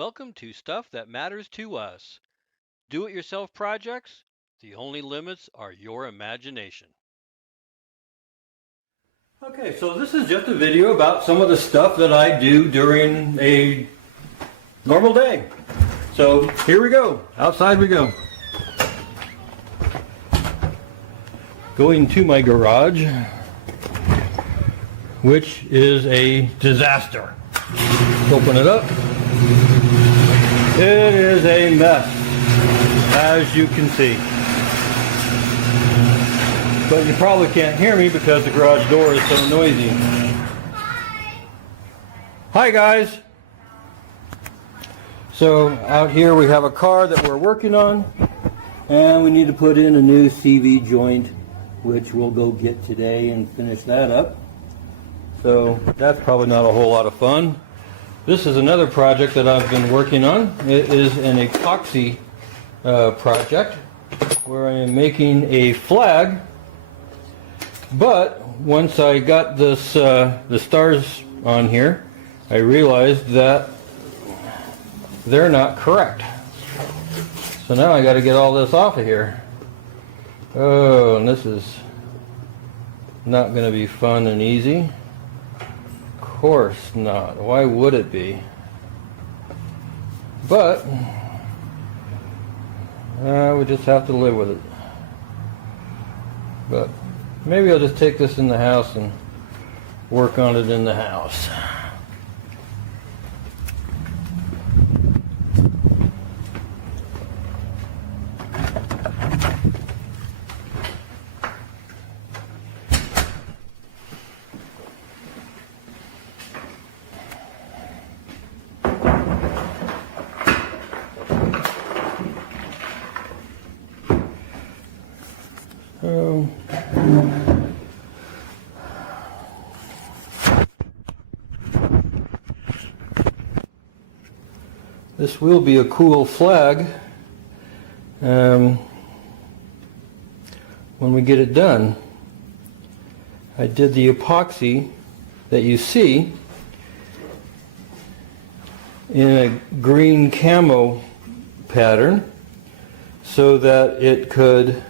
Welcome to Stuff That Matters to Us. Do-it-yourself projects? The only limits are your imagination. Okay, so this is just a video about some of the stuff that I do during a normal day. So here we go. Outside we go. Going to my garage, which is a disaster. Open it up. It is a mess, as you can see. But you probably can't hear me because the garage door is so noisy. Hi guys! So out here we have a car that we're working on, and we need to put in a new CV joint, which we'll go get today and finish that up. So that's probably not a whole lot of fun. This is another project that I've been working on. It is an epoxy project where I am making a flag. But once I got this the stars on here, I realized that they're not correct. So now I got to get all this off of here. Oh, and this is not going to be fun and easy. Of course not. Why would it be? But we just have to live with it. But maybe I'll just take this in the house and work on it in the house. This will be a cool flag when we get it done. I did the epoxy that you see in a green camo pattern so that it could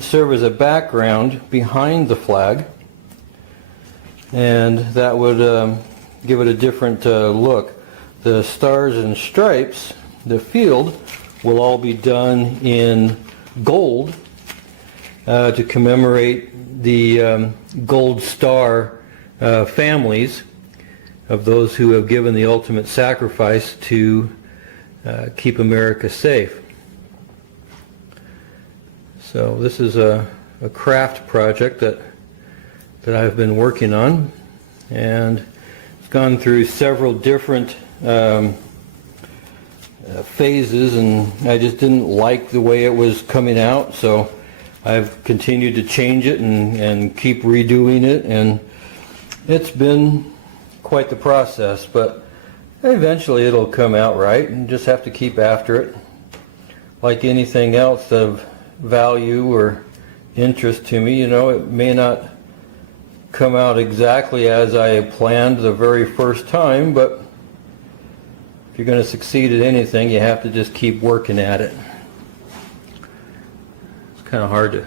serve as a background behind the flag, and that would give it a different look. The stars and stripes, the field, will all be done in gold to commemorate the GoldStar families of those who have given the ultimate sacrifice to keep America safe. So this is a craft project that I've been working on, and it's gone through several different phases, and I just didn't like the way it was coming out, so I've continued to change it and keep redoing it, and it's been quite the process, but eventually it'll come out right, and just have to keep after it. Like anything else of value or interest to me, you know, it may not come out exactly as I planned the very first time, but if you're going to succeed at anything, you have to just keep working at it. It's kind of hard to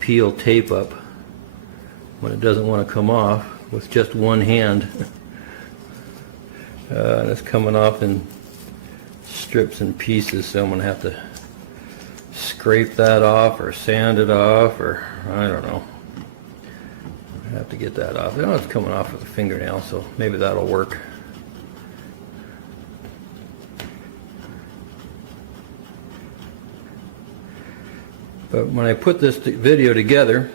peel tape up when it doesn't want to come off with just one hand. And it's coming off in strips and pieces, so I'm going to have to scrape that off or sand it off, or I don't know. I have to get that off. Oh, it's coming off with a fingernail, so maybe that'll work. But when I put this video together,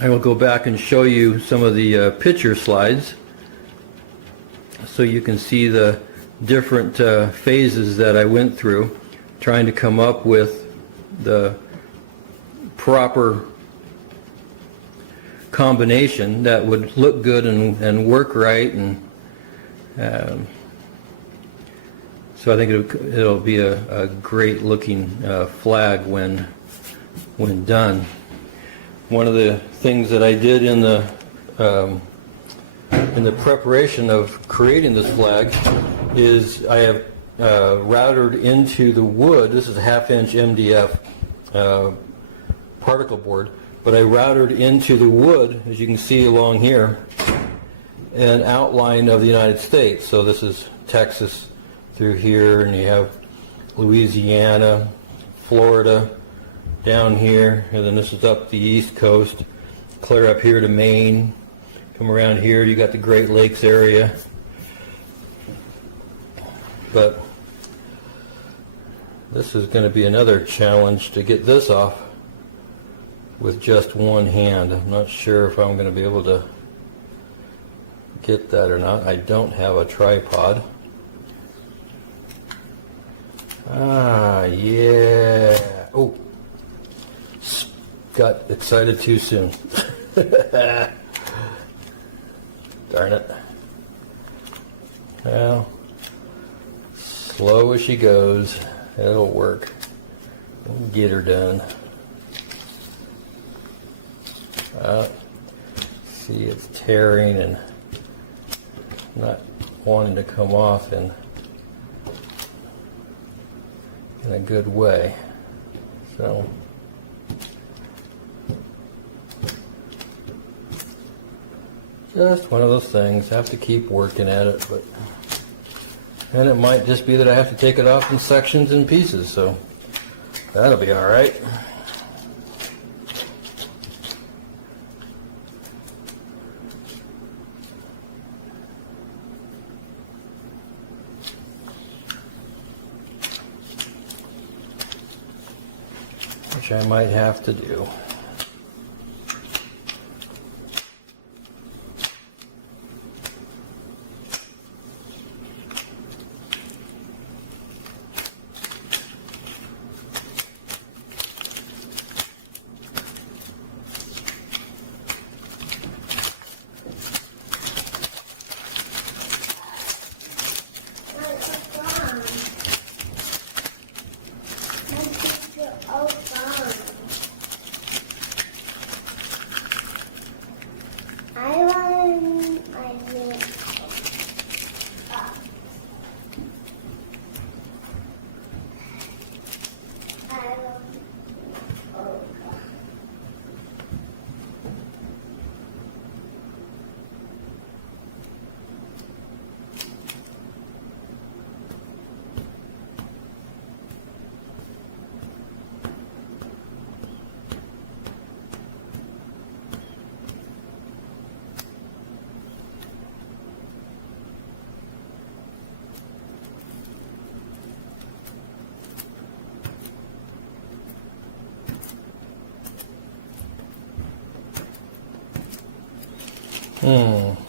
I will go back and show you some of the picture slides so you can see the different phases that I went through trying to come up with the proper combination that would look good and work right, and so I think it'll be a great looking flag when done. One of the things that I did in the in the preparation of creating this flag is I have routed into the wood. This is a half-inch MDF particle board, but I routed into the wood, as you can see along here, an outline of the United States. So this is Texas through here, and you have Louisiana, Florida down here, and then this is up the East Coast, clear up here to Maine. Come around here, you got the Great Lakes area. But this is going to be another challenge to get this off with just one hand. I'm not sure if I'm going to be able to get that or not. I don't have a tripod. Ah, yeah. Oh, got excited too soon. Darn it. Well, slow as she goes, it'll work. We'll get her done. See, it's tearing and not wanting to come off in a good way. So just one of those things. Have to keep working at it, but and it might just be that I have to take it off in sections and pieces, so that'll be all right. Which I might have to do.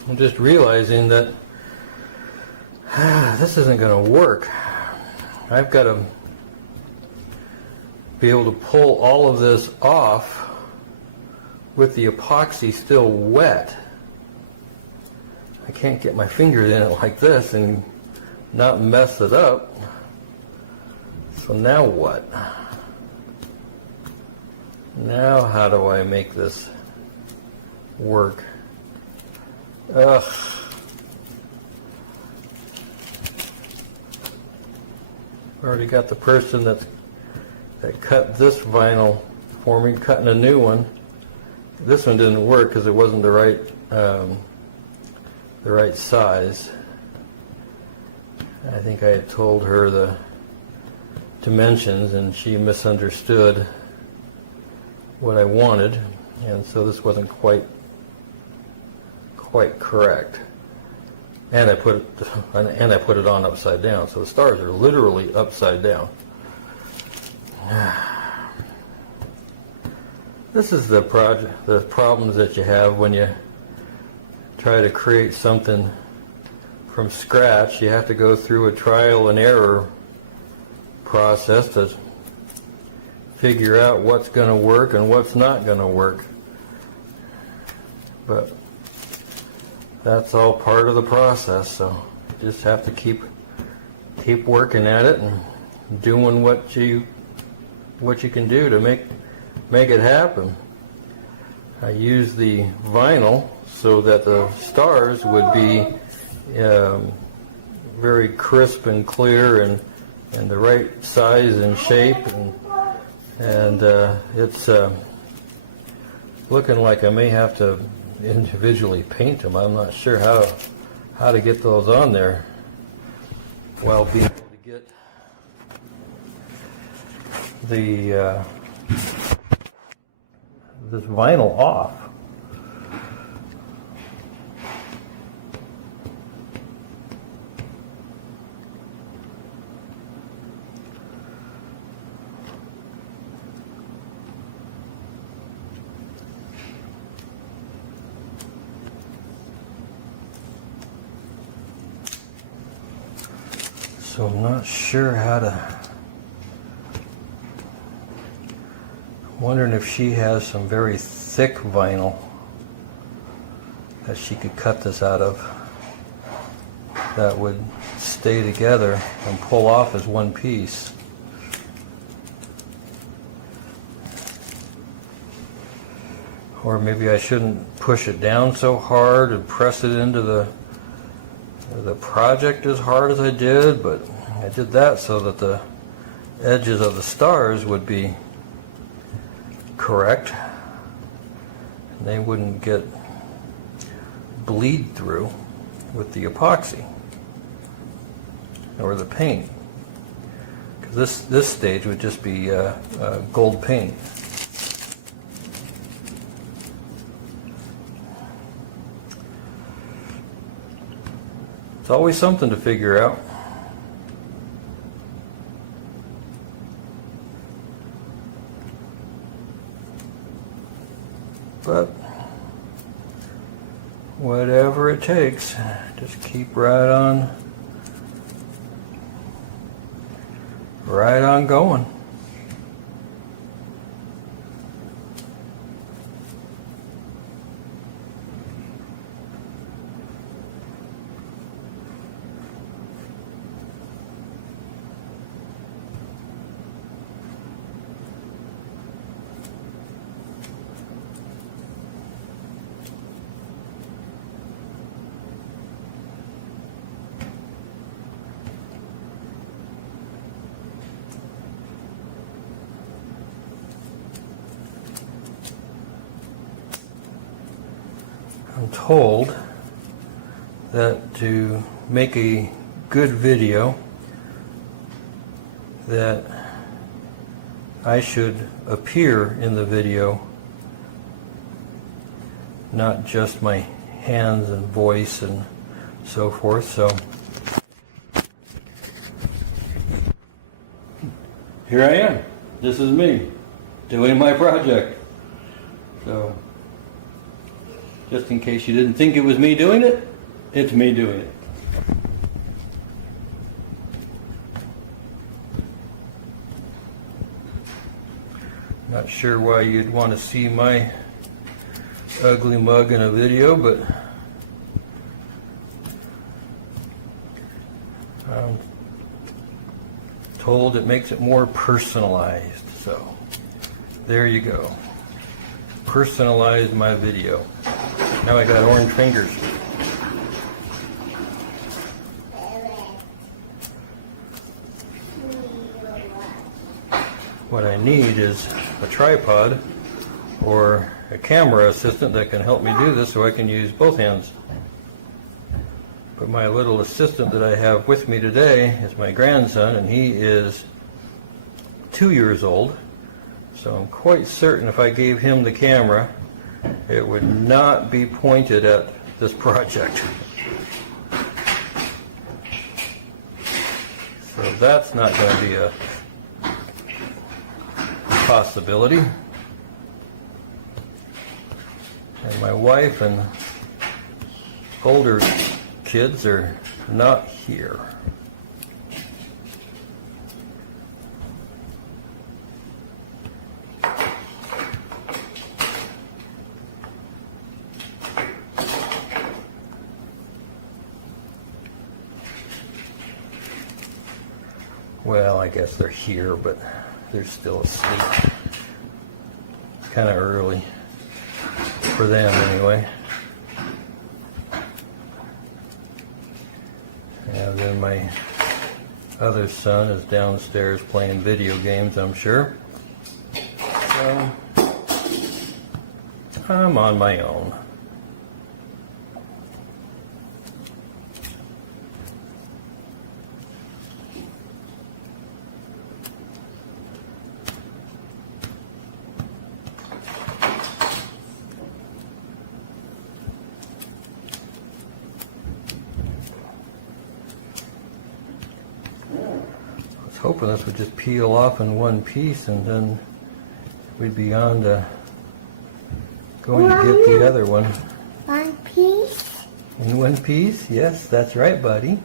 I'm just realizing that this isn't going to work. I've got to be able to pull all of this off with the epoxy still wet. I can't get my fingers in it like this and not mess it up. So now what? Now how do I make this work? Ugh. Already got the person that cut this vinyl for me cutting a new one. This one didn't work because it wasn't the right size. I think I had told her the dimensions and she misunderstood what I wanted, and so this wasn't quite correct. And I put it on upside down, so the stars are literally upside down. This is the problems that you have when you try to create something from scratch. You have to go through a trial and error process to figure out what's going to work and what's not going to work. But that's all part of the process, so you just have to keep working at it and doing what you can do to make it happen. I use the vinyl so that the stars would be very crisp and clear and the right size and shape, and it's looking like I may have to individually paint them. I'm not sure how to get those on there while being able to get the this vinyl off. So I'm not sure how to. Wondering if she has some very thick vinyl that she could cut this out of that would stay together and pull off as one piece. Or maybe I shouldn't push it down so hard and press it into the project as hard as I did, but I did that so that the edges of the stars would be correct and they wouldn't get bleed through with the epoxy or the paint, because this stage would just be gold paint. It's always something to figure out. But whatever it takes, just keep right on going. I'm told that to make a good video that I should appear in the video, not just my hands and voice and so forth. So here I am. This is me doing my project. So just in case you didn't think it was me doing it, it's me doing it. Not sure why you'd want to see my ugly mug in a video, but I'm told it makes it more personalized. So there you go. Personalize my video. Now I got orange fingers. What I need is a tripod or a camera assistant that can help me do this so I can use both hands. But my little assistant that I have with me today is my grandson, and he is 2 years old. So I'm quite certain if I gave him the camera, it would not be pointed at this project. So that's not going to be a possibility. And my wife and older kids are not here. Well, I guess they're here, but they're still asleep. It's kind of early for them anyway. And then my other son is downstairs playing video games, I'm sure. So I'm on my own. Hoping this would just peel off in one piece and then we'd be on to going to get the other one. One piece? In one piece? Yes, that's right, buddy.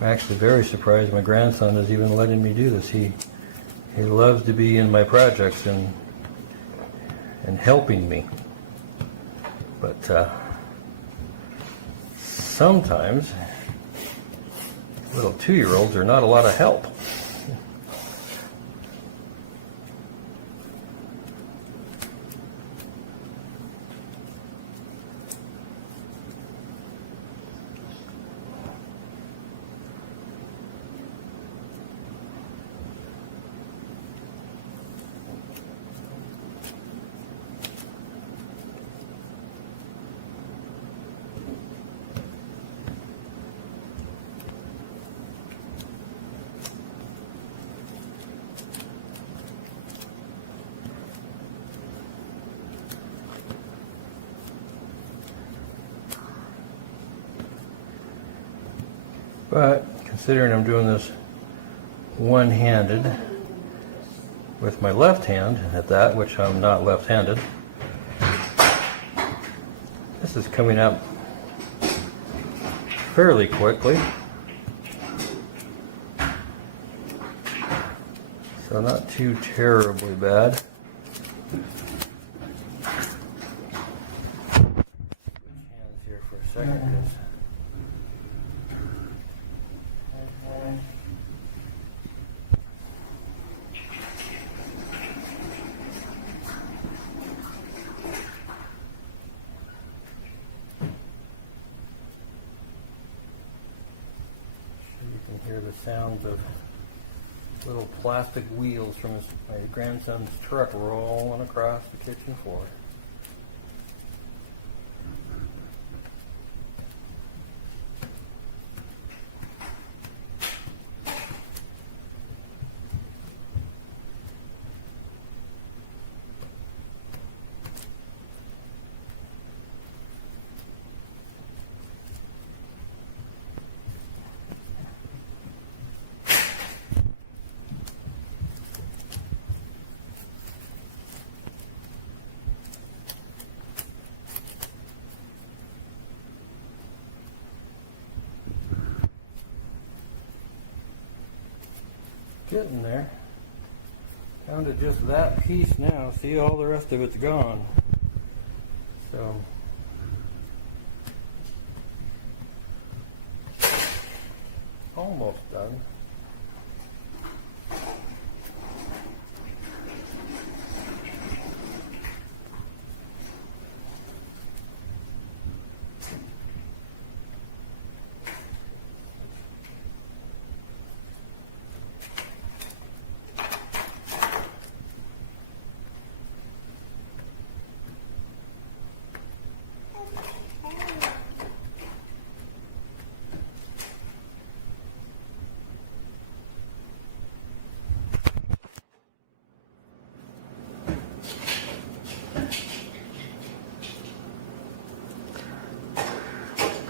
I'm actually very surprised my grandson is even letting me do this. He loves to be in my projects and helping me. But sometimes little 2-year-olds are not a lot of help. But considering I'm doing this one-handed with my left hand at that, which I'm not left-handed, this is coming out fairly quickly. So not too terribly bad. Switch hands here for a second, 'cause you can hear the sounds of little plastic wheels from my grandson's truck rolling across the kitchen floor. Getting there. Down to just that piece now. See, all the rest of it's gone. So almost done.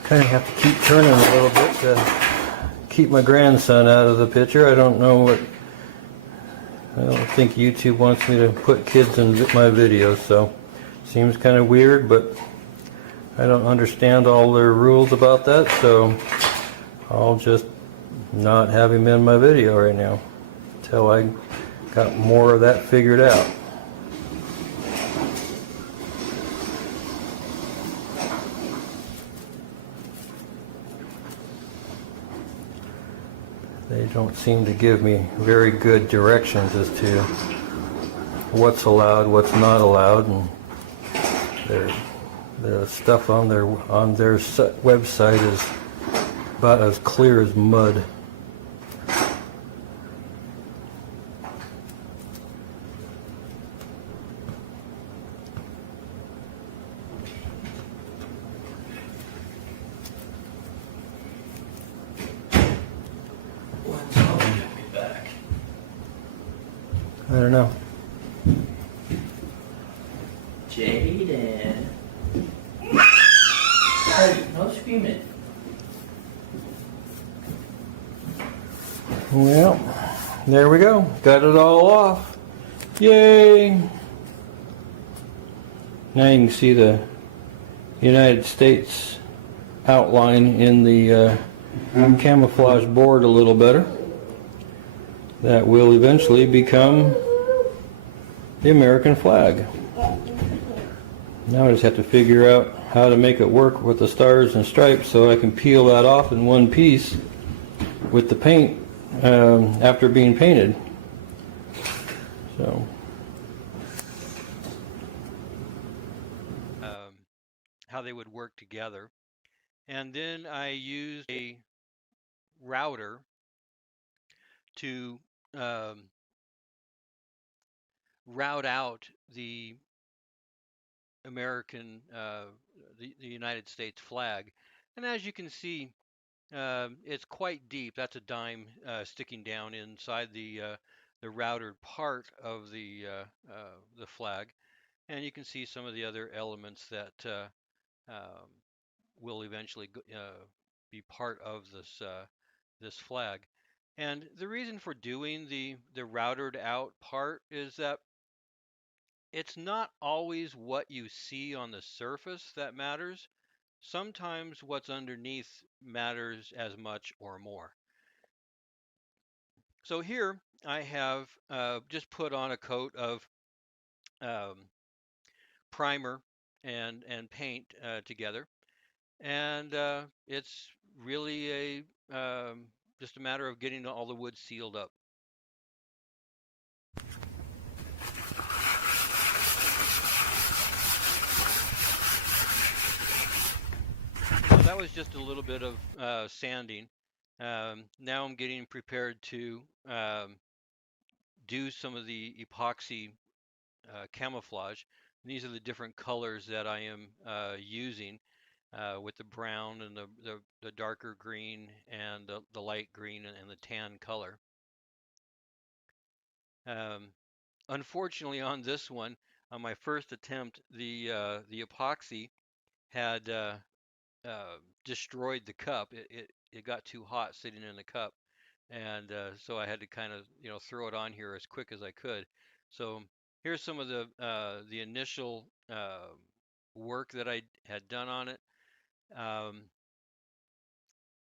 Kind of have to keep turning a little bit to keep my grandson out of the picture. I don't think YouTube wants me to put kids in my videos, so seems kind of weird, but I don't understand all their rules about that, so I'll just not have him in my video right now until I got more of that figured out. They don't seem to give me very good directions as to what's allowed, what's not allowed, and the stuff on their website is about as clear as mud. When's I'll get me back? I don't know. Jaden. Hey, no screaming. Well, there we go. Got it all off. Yay! Now you can see the United States outline in the camouflage board a little better. That will eventually become the American flag. Now I just have to figure out how to make it work with the stars and stripes so I can peel that off in one piece with the paint after being painted. So how they would work together. And then I used a router to route out the American, the United States flag. And as you can see, it's quite deep. That's a dime sticking down inside the routed part of the flag. And you can see some of the other elements that um, will eventually be part of this flag. And the reason for doing the routed out part is that it's not always what you see on the surface that matters. Sometimes what's underneath matters as much or more. So here I have just put on a coat of um, primer and paint together, and it's really just a matter of getting all the wood sealed up. So that was just a little bit of sanding. Now I'm getting prepared to do some of the epoxy camouflage. And these are the different colors that I am using with the brown and the darker green and the light green and the tan color. Um, Unfortunately, on this one, on my first attempt, the epoxy had destroyed the cup. It got too hot sitting in the cup, and so I had to kind of throw it on here as quick as I could. So here's some of the initial work that I had done on it. Um,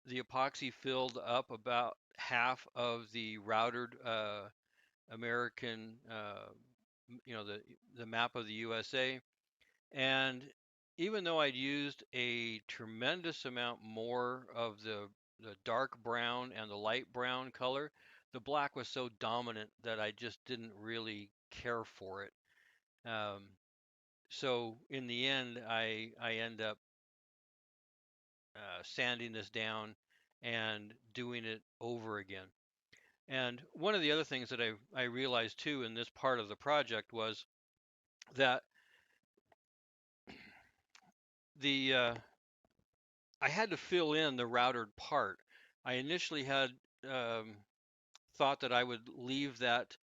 the epoxy filled up about half of the routed American, the map of the USA. And even though I'd used a tremendous amount more of the dark brown and the light brown color, the black was so dominant that I just didn't really care for it. Um, so in the end, I end up sanding this down and doing it over again. And one of the other things that I realized too in this part of the project was that the I had to fill in the routed part. I initially had um, thought that I would leave that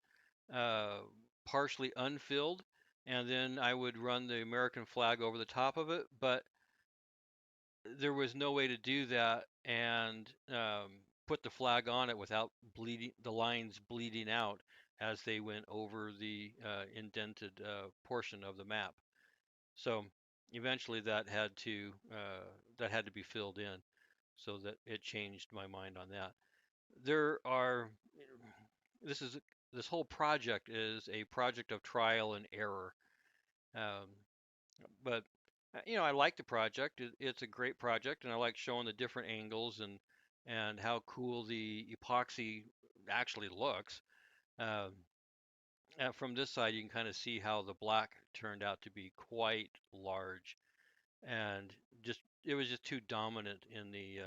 uh, partially unfilled, and then I would run the American flag over the top of it, but there was no way to do that and put the flag on it without bleeding the lines bleeding out as they went over the indented portion of the map. So eventually that had to be filled in, so that it changed my mind on that. There are this is this whole project is a project of trial and error. Um, but I like the project. It's a great project, and I like showing the different angles and and how cool the epoxy actually looks. Um, and from this side, you can kind of see how the black turned out to be quite large, and just it was just too dominant in the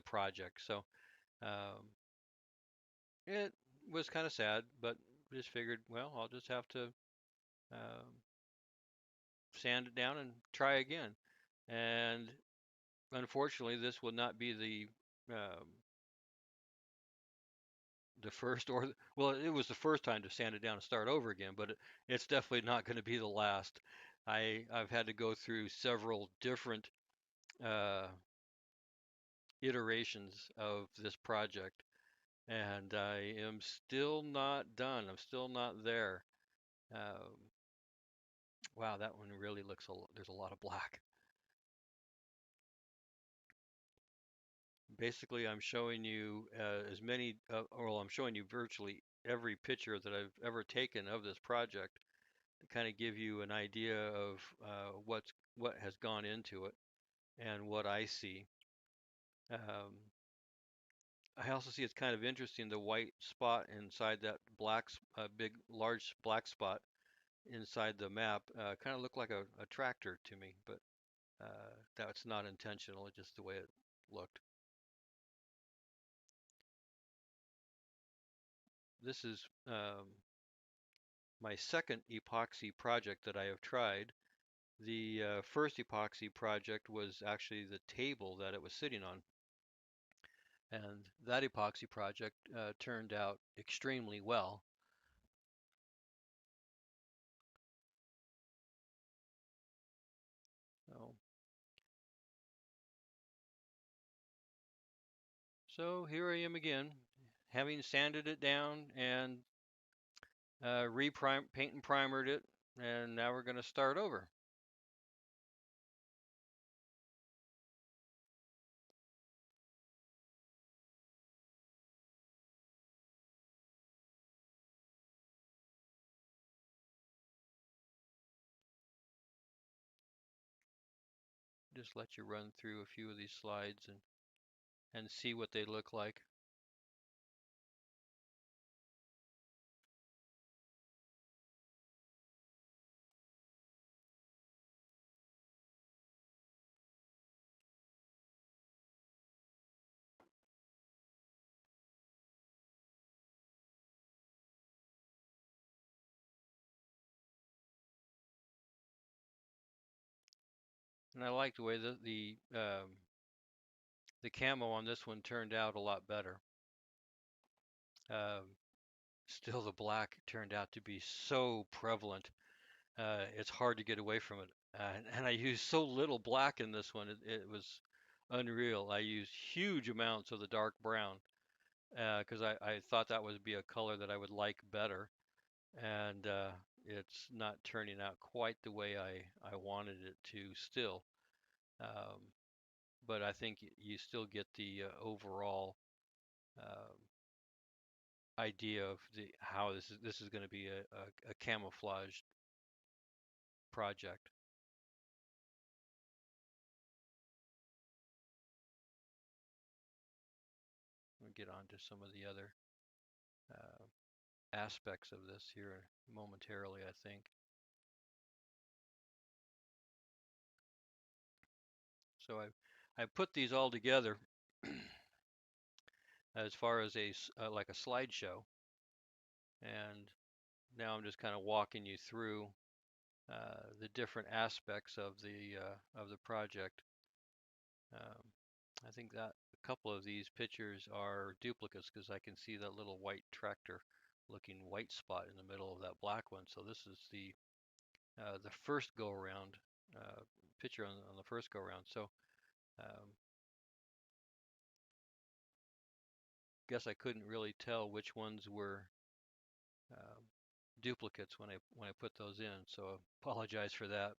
project. So um, it was kind of sad, but just figured, well, I'll just have to um, sand it down and try again. And unfortunately, this will not be the first or well, it was the first time to sand it down and start over again, but it's definitely not going to be the last. I've had to go through several different uh, iterations of this project, and I am still not done. I'm still not there. Um, wow, that one really looks there's a lot of black. Basically, I'm showing you as many, or I'm showing you virtually every picture that I've ever taken of this project to kind of give you an idea of what has gone into it and what I see. Um, I also see it's kind of interesting the white spot inside that big, large black spot inside the map kind of looked like a tractor to me, but that's not intentional, it's just the way it looked. This is my second epoxy project that I have tried. The first epoxy project was actually the table that it was sitting on. And that epoxy project turned out extremely well. So, so here I am again, having sanded it down and paint and primered it, and now we're going to start over. Just let you run through a few of these slides and see what they look like. And I like the way that the camo on this one turned out a lot better. Um, Still, the black turned out to be so prevalent. It's hard to get away from it. And I used so little black in this one. It was unreal. I used huge amounts of the dark brown because I thought that would be a color that I would like better. And it's not turning out quite the way I wanted it to still. Um, but I think you still get the overall uh, idea of the how this is going to be a camouflaged project. We'll get on to some of the other uh, aspects of this here momentarily, I think. So I put these all together as far as like a slideshow, and now I'm just kind of walking you through the different aspects of the project. Um, I think that a couple of these pictures are duplicates because I can see that little white tractor looking white spot in the middle of that black one. So this is the first go around picture on the first go around. So guess I couldn't really tell which ones were um, duplicates when I put those in. So I apologize for that.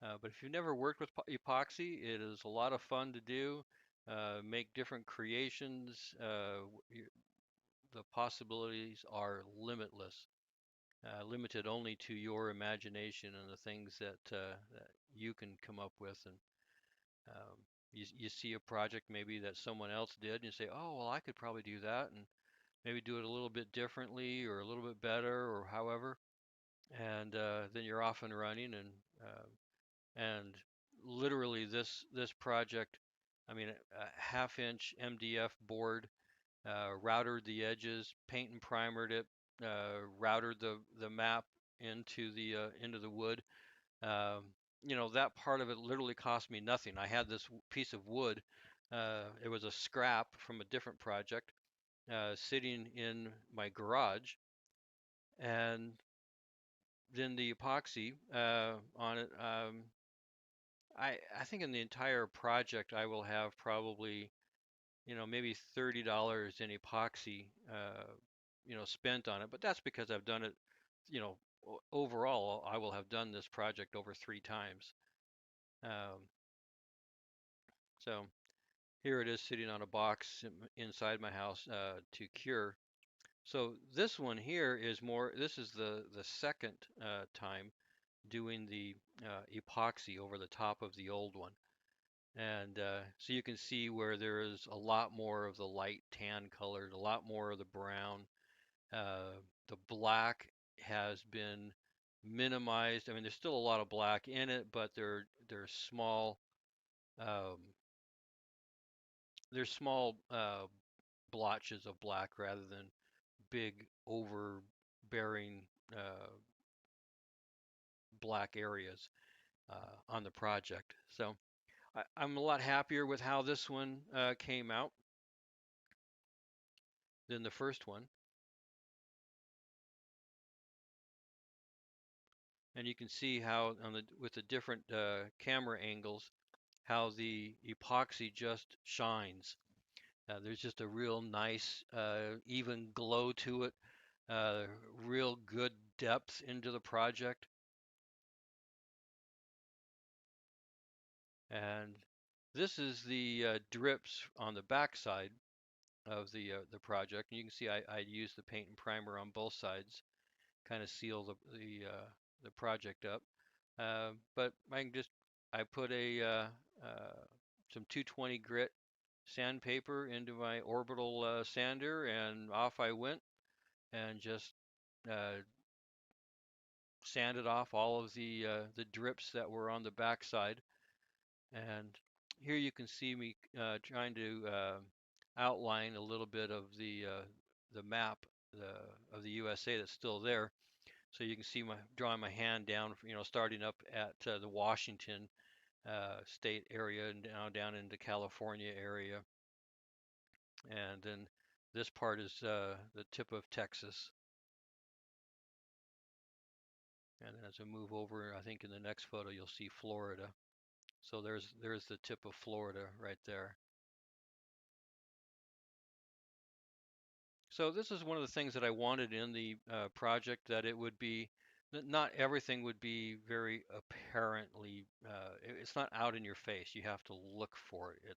But if you've never worked with epoxy, it is a lot of fun to do. Make different creations. The possibilities are limitless. limited only to your imagination and the things that you can come up with. And you see a project maybe that someone else did, and you say, oh, well, I could probably do that, and maybe do it a little bit differently or a little bit better or however. And then you're off and running. And literally this project, I mean, a half-inch MDF board, routered the edges, paint and primered it, routered the map into the wood. Um, that part of it literally cost me nothing. I had this piece of wood. It was a scrap from a different project, sitting in my garage, and then the epoxy on it. I think in the entire project I will have probably, maybe $30 in epoxy, spent on it. But that's because I've done it, overall, I will have done this project over 3 times. Um, so here it is sitting on a box inside my house to cure. So this one here is more, this is the second time doing the epoxy over the top of the old one. And so you can see where there is a lot more of the light tan colored, a lot more of the brown. The black has been minimized. I mean, there's still a lot of black in it, but they're small. Um, they're small blotches of black rather than big overbearing uh, black areas on the project. So I'm a lot happier with how this one came out than the first one. And you can see how with the different camera angles, how the epoxy just shines. There's just a real nice, even glow to it, uh, real good depth into the project. And this is the drips on the backside of the project. And you can see I used the paint and primer on both sides, kind of seal the project up. But I put some 220 grit sandpaper into my orbital sander, and off I went and just uh, sanded off all of the drips that were on the backside. And here you can see me trying to outline a little bit of the map of the USA that's still there. So you can see my drawing my hand down, starting up at the Washington state area and now down into California area. And then this part is the tip of Texas. And then as I move over, I think in the next photo you'll see Florida. So there's the tip of Florida right there. So this is one of the things that I wanted in the project, that it would be, not everything would be very apparently, it's not out in your face. You have to look for it.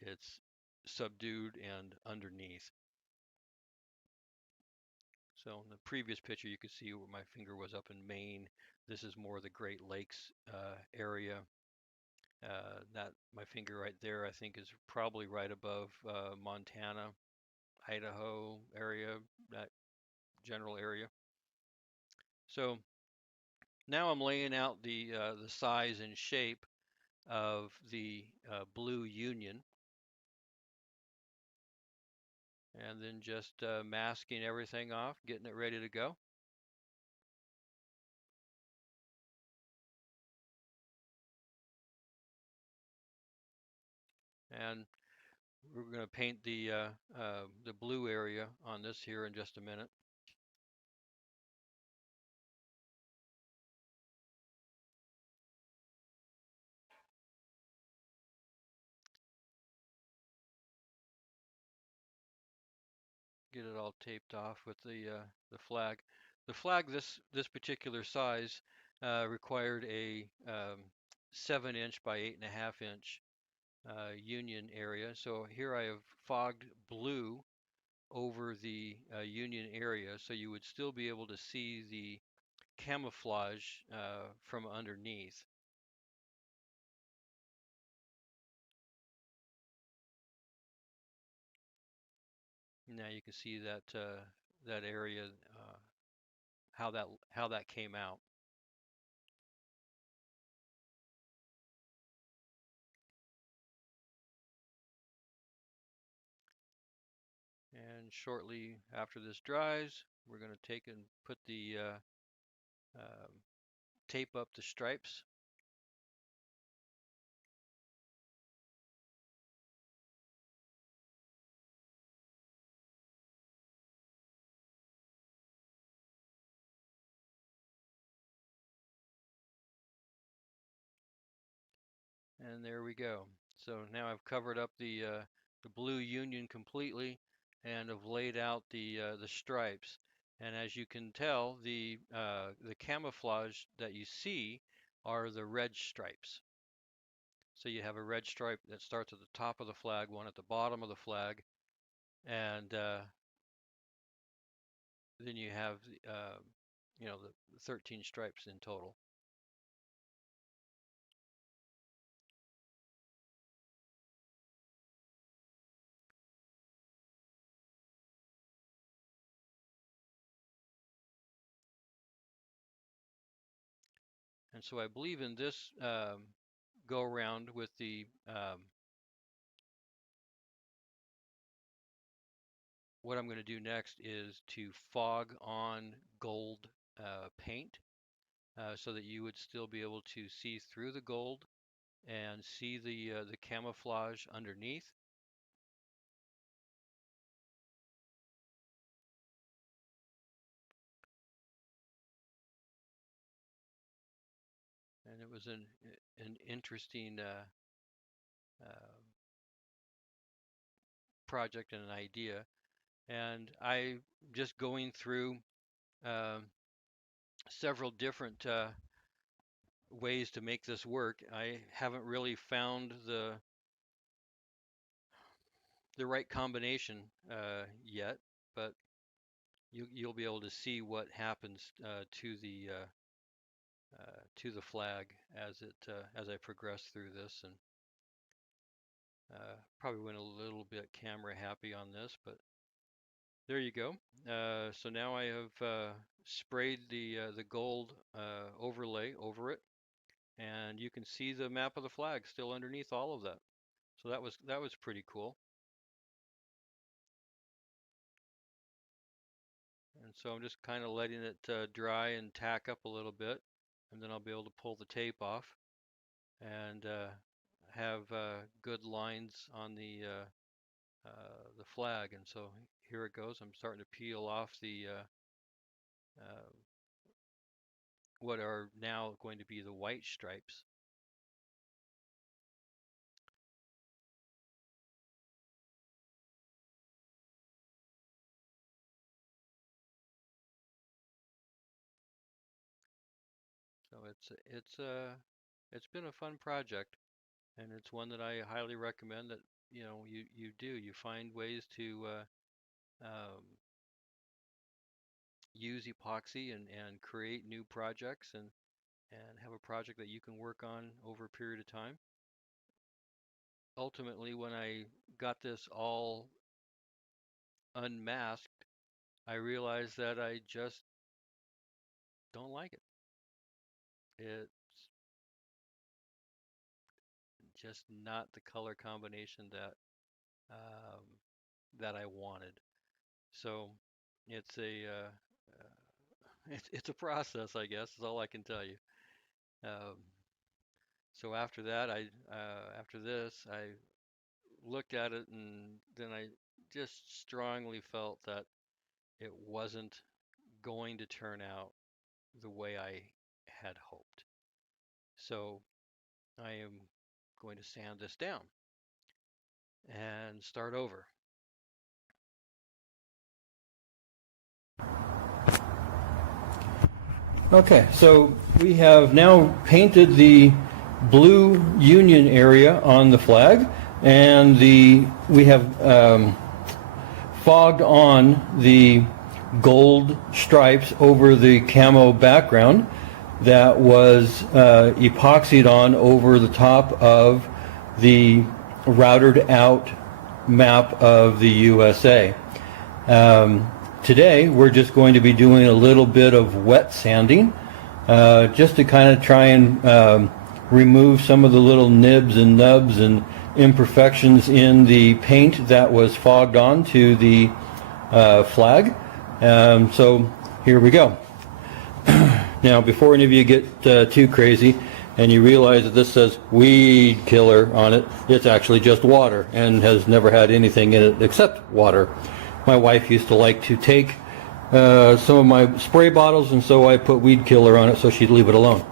It's subdued and underneath. So in the previous picture, you could see where my finger was up in Maine. This is more the Great Lakes area. That my finger right there, I think, is probably right above Montana, Idaho area, that general area. So now I'm laying out the size and shape of the blue union, and then just masking everything off, getting it ready to go. And we're going to paint the blue area on this here in just a minute. Get it all taped off with the flag. The flag this particular size required a 7-inch by 8.5-inch union area. So here I have fogged blue over the Union area, so you would still be able to see the camouflage from underneath. Now you can see that that area, how that came out. And shortly after this dries, we're going to take and put the tape up the stripes. And there we go. So now I've covered up the blue Union completely, and have laid out the stripes. And as you can tell, the camouflage that you see are the red stripes. So you have a red stripe that starts at the top of the flag, one at the bottom of the flag, and then you have you know, the 13 stripes in total. And so I believe in this go around with the what I'm going to do next is to fog on gold paint so that you would still be able to see through the gold and see the camouflage underneath. And it was an interesting project and an idea. And I just going through several different ways to make this work. I haven't really found the right combination yet, but you'll be able to see what happens to the flag as I progress through this, and probably went a little bit camera happy on this, but there you go. So now I have sprayed the gold overlay over it, and you can see the map of the flag still underneath all of that. So that was pretty cool. And so I'm just kind of letting it dry and tack up a little bit, and then I'll be able to pull the tape off and have good lines on the flag. And so here it goes. I'm starting to peel off the what are now going to be the white stripes. So it's been a fun project, and it's one that I highly recommend that you find ways to use epoxy and create new projects and have a project that you can work on over a period of time. Ultimately, when I got this all unmasked, I realized that I just don't like it. It's just not the color combination that I wanted. So it's it's a process, I guess, is all I can tell you. Um, so after that, after this, I looked at it, and then I just strongly felt that it wasn't going to turn out the way I had hoped. So I am going to sand this down and start over. Okay, so we have now painted the blue Union area on the flag, and we have fogged on the gold stripes over the camo background that was epoxied on over the top of the routed out map of the USA. Today we're just going to be doing a little bit of wet sanding just to kind of try and remove some of the little nibs and nubs and imperfections in the paint that was fogged on to the flag. So here we go. Now, before any of you get too crazy and you realize that this says weed killer on it, it's actually just water and has never had anything in it except water. My wife used to like to take some of my spray bottles, and so I put weed killer on it so she'd leave it alone.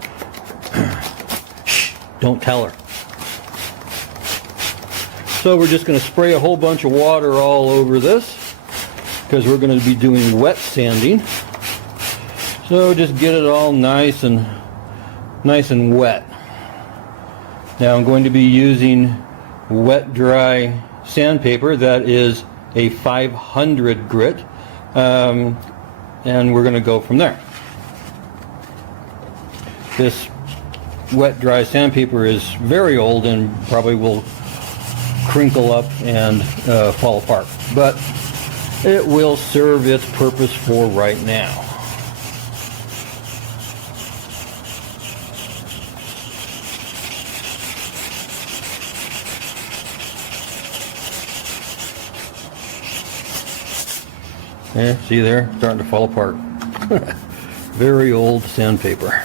Shh, don't tell her. So we're just going to spray a whole bunch of water all over this because we're going to be doing wet sanding. So just get it all nice and wet. Now I'm going to be using wet dry sandpaper that is a 500 grit, and we're going to go from there. This wet dry sandpaper is very old and probably will crinkle up and fall apart, but it will serve its purpose for right now. Yeah, see there, starting to fall apart. Very old sandpaper.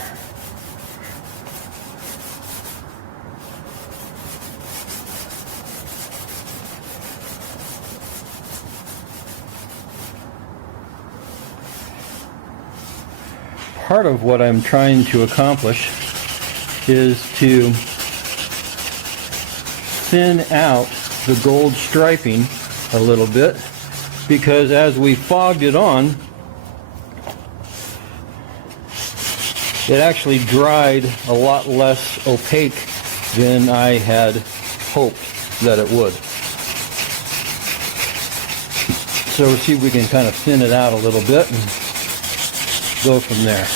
Part of what I'm trying to accomplish is to thin out the gold striping a little bit, because as we fogged it on, it actually dried a lot less opaque than I had hoped that it would. So we'll see if we can kind of thin it out a little bit and go from there.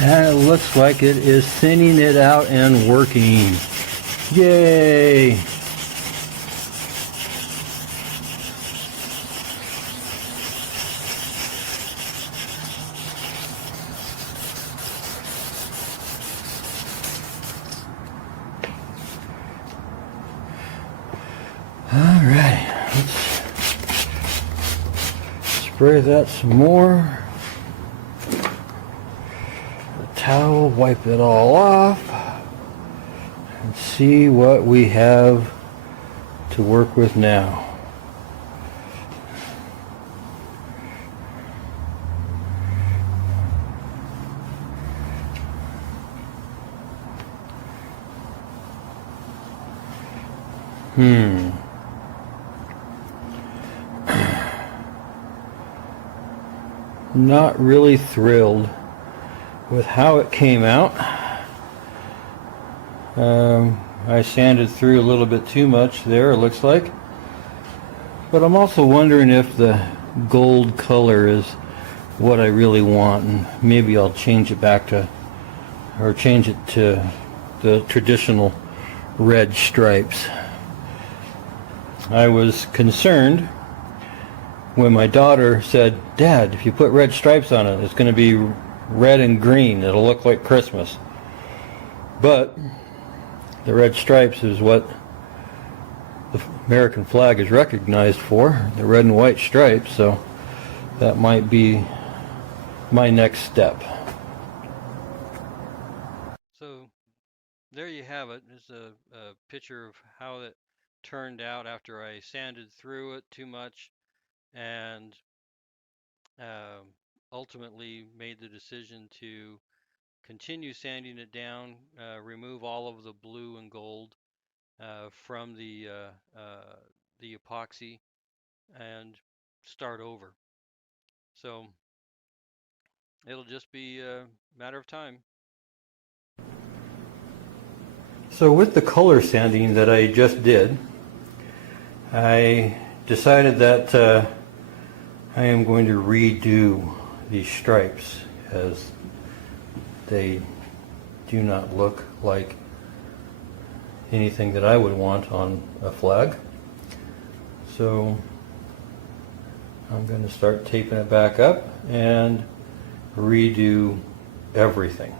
And it looks like it is thinning it out and working. Yay! All right, let's spray that some more. Towel, wipe it all off, and see what we have to work with now. Not really thrilled with how it came out. I sanded through a little bit too much there, it looks like. But I'm also wondering if the gold color is what I really want, and maybe I'll change it back to, or change it to the traditional red stripes. I was concerned when my daughter said, "Dad, if you put red stripes on it, it's going to be red and green. It'll look like Christmas." But the red stripes is what the American flag is recognized for, the red and white stripes, so that might be my next step. So there you have it. It's a picture of how it turned out after I sanded through it too much and um ultimately made the decision to continue sanding it down, remove all of the blue and gold from the epoxy, and start over. So it'll just be a matter of time. So with the color sanding that I just did, I decided that I am going to redo these stripes, as they do not look like anything that I would want on a flag. So I'm going to start taping it back up and redo everything.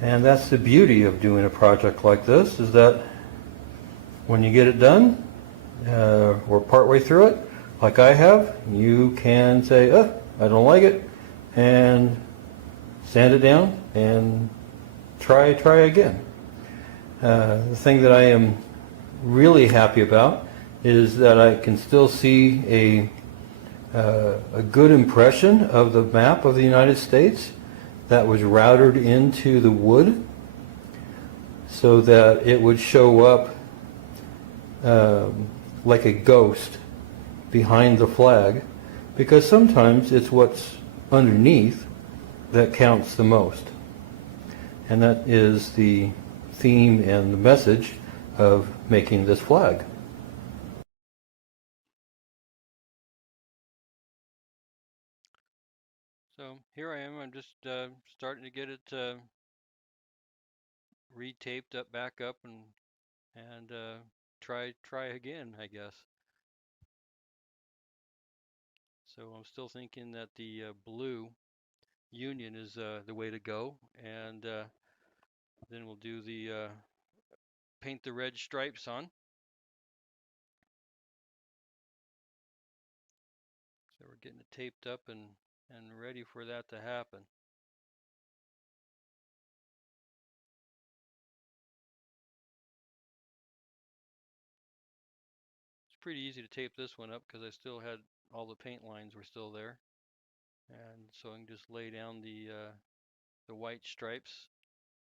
And that's the beauty of doing a project like this, is that when you get it done, or partway through it, like I have, you can say, "Oh, I don't like it," and sand it down and try again. The thing that I am really happy about is that I can still see a good impression of the map of the United States that was routed into the wood, so that it would show up like a ghost behind the flag, because sometimes it's what's underneath that counts the most. And that is the theme and the message of making this flag. So here I am. I'm just starting to get it retaped up back up and try again, I guess. So I'm still thinking that the blue Union is the way to go, and then we'll do the paint the red stripes on. So we're getting it taped up and ready for that to happen. It's pretty easy to tape this one up because I still had all the paint lines were still there, and so I can just lay down the white stripes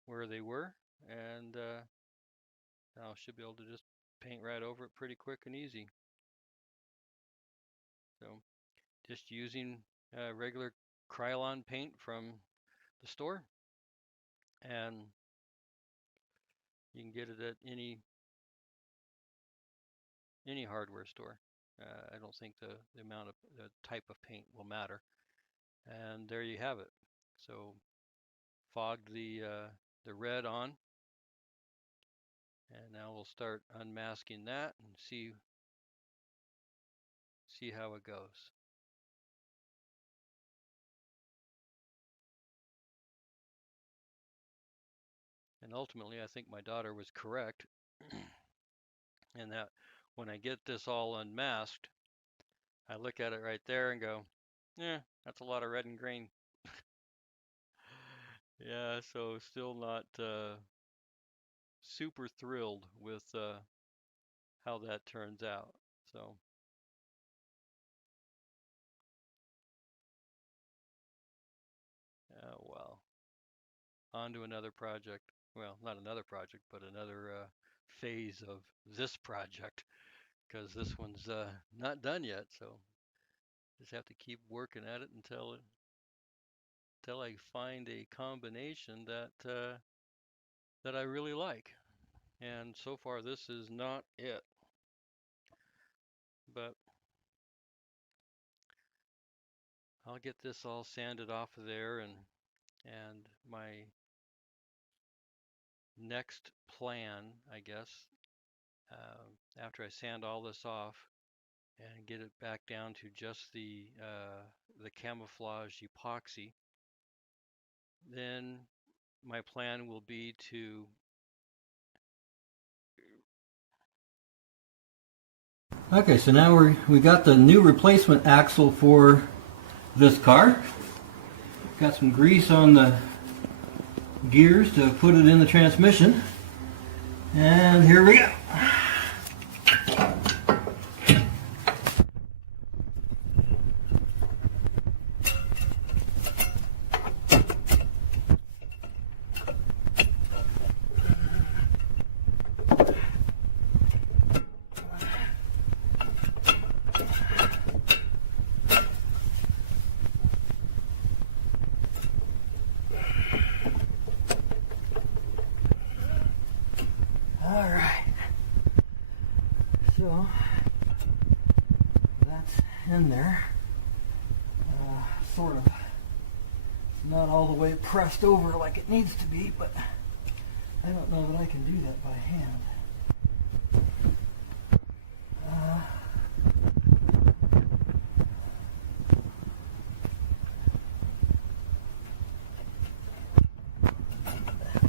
where they were, and I should be able to just paint right over it pretty quick and easy. So just using regular Krylon paint from the store, and you can get it at any hardware store. I don't think the amount of the type of paint will matter. And there you have it. So fogged the red on, and now we'll start unmasking that and see how it goes. And ultimately, I think my daughter was correct in that when I get this all unmasked, I look at it right there and go, "Yeah, that's a lot of red and green." Yeah, so still not super thrilled with how that turns out. So, well, on to another project. Well, not another project, but another phase of this project, because this one's not done yet. So just have to keep working at it until I find a combination that I really like. And so far, this is not it. but I'll get this all sanded off of there, and my next plan, I guess, after I sand all this off and get it back down to just the camouflage epoxy, then my plan will be to Okay, so now we got the new replacement axle for this car. Got some grease on the gears to put it in the transmission. And here we go. Alright, so that's in there, sort of, not all the way pressed over like it needs to be, but I don't know that I can do that by hand.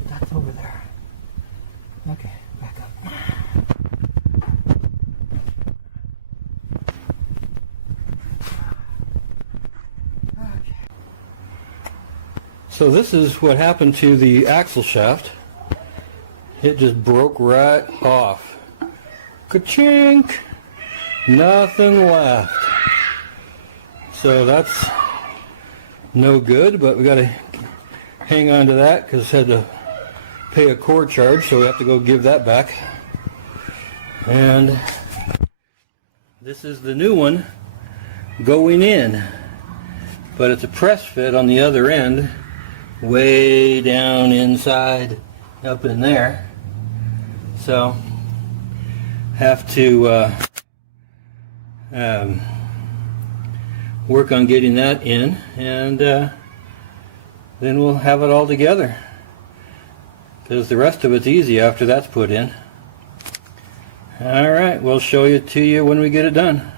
That's over there. Okay. Back up. Okay. So this is what happened to the axle shaft. It just broke right off. Ka-chink! Nothing left. So that's no good, but we got to hang on to that because I had to pay a core charge, so we have to go give that back. And this is the new one going in, but it's a press fit on the other end, way down inside, up in there. So have to work on getting that in, and then we'll have it all together. Because the rest of it's easy after that's put in. Alright, we'll show it to you when we get it done.